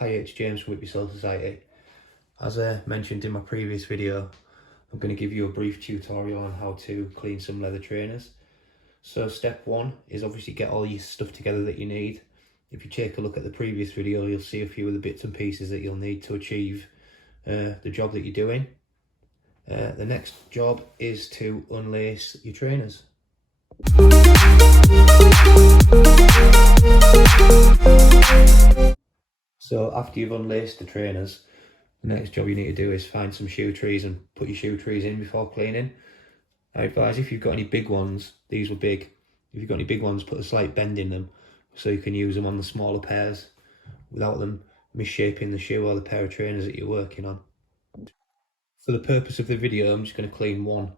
Hi, it's James from Whitby Soul Society. As I mentioned in my previous video, I'm going to give you a brief tutorial on how to clean some leather trainers. So step one is obviously get all your stuff together that you need. If you take a look at the previous video, you'll see a few of the bits and pieces that you'll need to achieve the job that you're doing. The next job is to unlace your trainers. So after you've unlaced the trainers, the next job you need to do is find some shoe trees and put your shoe trees in before cleaning. I advise if you've got any big ones, these were big, if you've got any big ones, put a slight bend in them so you can use them on the smaller pairs without them misshaping the shoe or the pair of trainers that you're working on. For the purpose of the video, I'm just going to clean one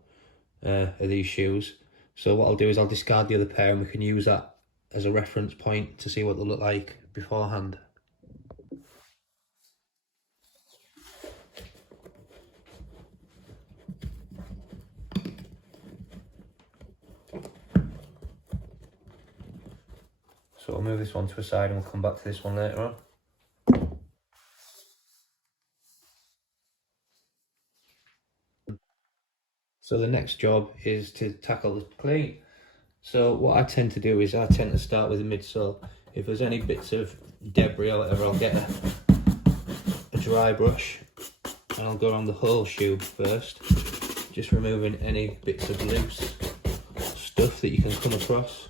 of these shoes. So what I'll do is I'll discard the other pair and we can use that as a reference point to see what they'll look like beforehand. So I'll move this one to a side and we'll come back to this one later on. So the next job is to tackle the clean. So what I tend to do is I tend to start with the midsole. If there's any bits of debris or whatever, I'll get a dry brush and I'll go around the whole shoe first, just removing any bits of loose stuff that you can come across.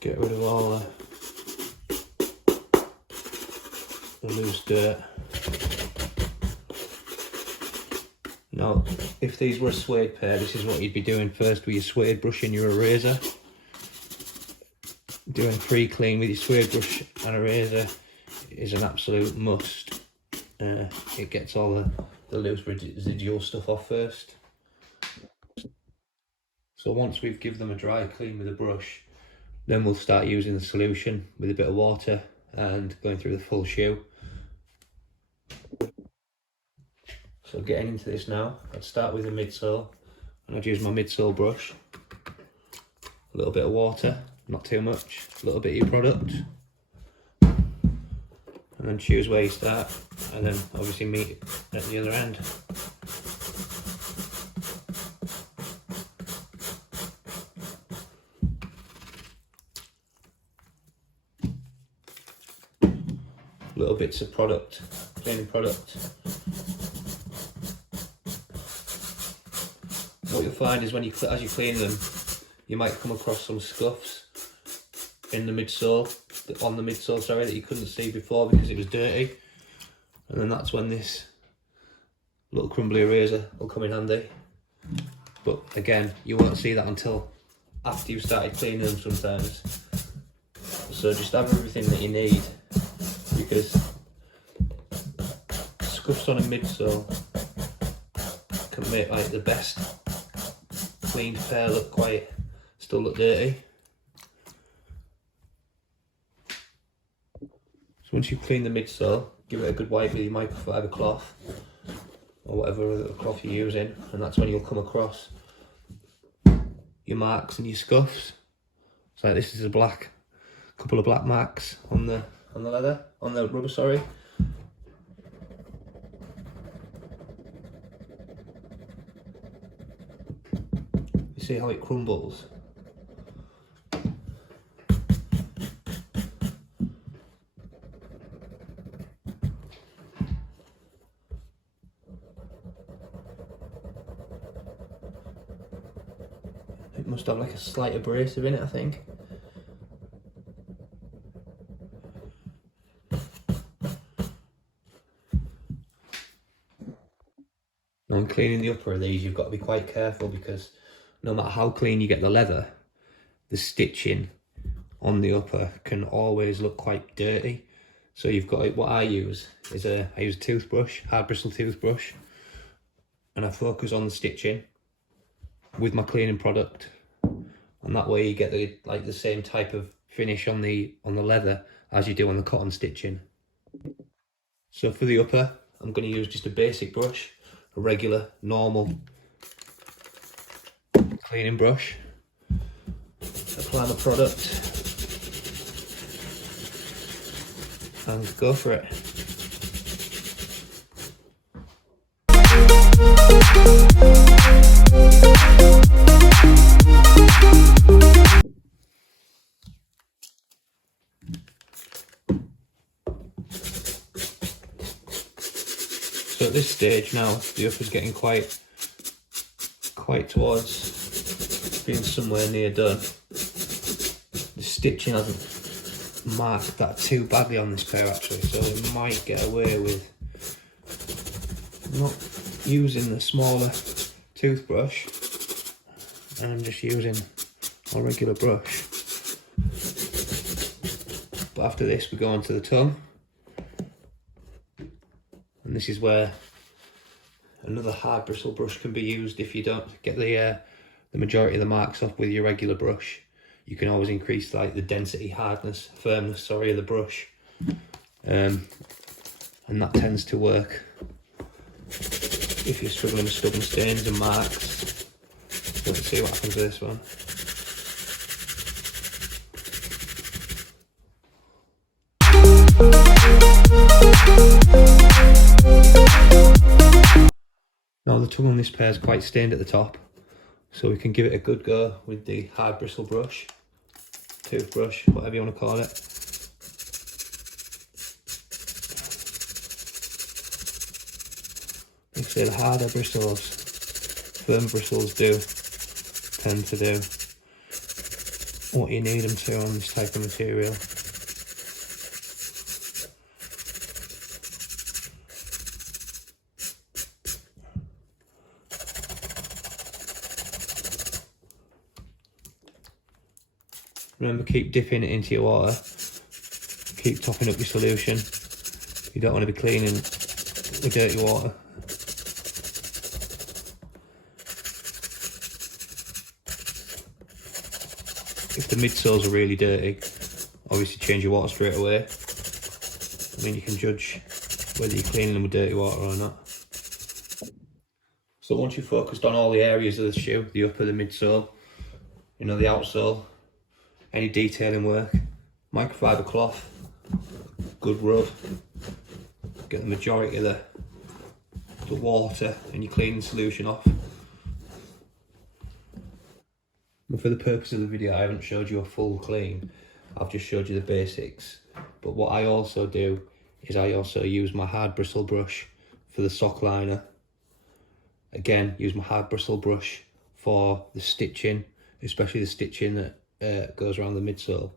Get rid of all the loose dirt. Now, if these were a suede pair, this is what you'd be doing first with your suede brush and your eraser. Doing a pre-clean with your suede brush and eraser is an absolute must. It gets all the loose residual stuff off first. So once we've given them a dry clean with a brush, then we'll start using the solution with a bit of water and going through the full shoe. So getting into this now, I'd start with the midsole and I'd use my midsole brush. A little bit of water, not too much, a little bit of your product. And then choose where you start and then obviously meet it at the other end. Little bits of product, cleaning product. What you'll find is as you clean them, you might come across some scuffs in the midsole, on the midsole, sorry, that you couldn't see before because it was dirty. And then that's when this little crumbly eraser will come in handy. But again, you won't see that until after you've started cleaning them sometimes. So just have everything that you need, because scuffs on a midsole can make like the best cleaned pair still look dirty. So once you've cleaned the midsole, give it a good wipe with your microfiber cloth or whatever other cloth you're using, and that's when you'll come across your marks and your scuffs. So this is a couple of black marks on the rubber, sorry. You see how it crumbles? It must have like a slight abrasive in it, I think. When cleaning the upper of these, you've got to be quite careful because no matter how clean you get the leather, the stitching on the upper can always look quite dirty. So you've got, what I use is I use a toothbrush, hard bristle toothbrush, and I focus on the stitching with my cleaning product, and that way you get the same type of finish on the leather as you do on the cotton stitching. So for the upper, I'm going to use just a basic brush, a regular, normal cleaning brush. Apply my product and go for it. So at this stage now, the upper's getting quite towards being somewhere near done. The stitching hasn't marked that too badly on this pair actually, so we might get away with not using the smaller toothbrush and just using a regular brush. But after this we go on to the tongue, and this is where another hard bristle brush can be used. If you don't get the majority of the marks off with your regular brush, you can always increase like the density, firmness of the brush, and that tends to work if you're struggling with stubborn stains and marks. Let's see what happens with this one. Now the tongue on this pair is quite stained at the top, so we can give it a good go with the hard bristle brush, toothbrush, whatever you want to call it. Like I say, the harder bristles, firm bristles tend to do what you need them to on this type of material. Remember, keep dipping it into your water, keep topping up your solution. You don't want to be cleaning with dirty water. If the midsoles are really dirty, obviously change your water straight away. I mean, you can judge whether you're cleaning them with dirty water or not. So once you've focused on all the areas of the shoe, the upper, the midsole, the outsole, any detailing work, microfiber cloth, good rub, get the majority of the water and your cleaning solution off. And for the purpose of the video, I haven't showed you a full clean, I've just showed you the basics. But what I also do is I also use my hard bristle brush for the sock liner. Again, use my hard bristle brush for the stitching, especially the stitching that goes around the midsole.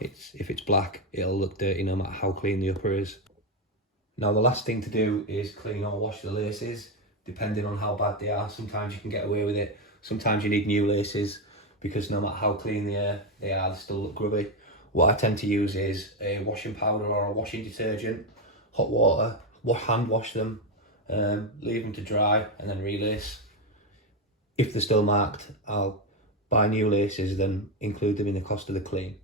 If it's black, it'll look dirty no matter how clean the upper is. Now the last thing to do is clean or wash the laces, depending on how bad they are. Sometimes you can get away with it, sometimes you need new laces, because no matter how clean they are, they still look grubby. What I tend to use is a washing powder or a washing detergent, hot water, hand wash them, leave them to dry and then relace. If they're still marked, I'll buy new laces, then include them in the cost of the clean.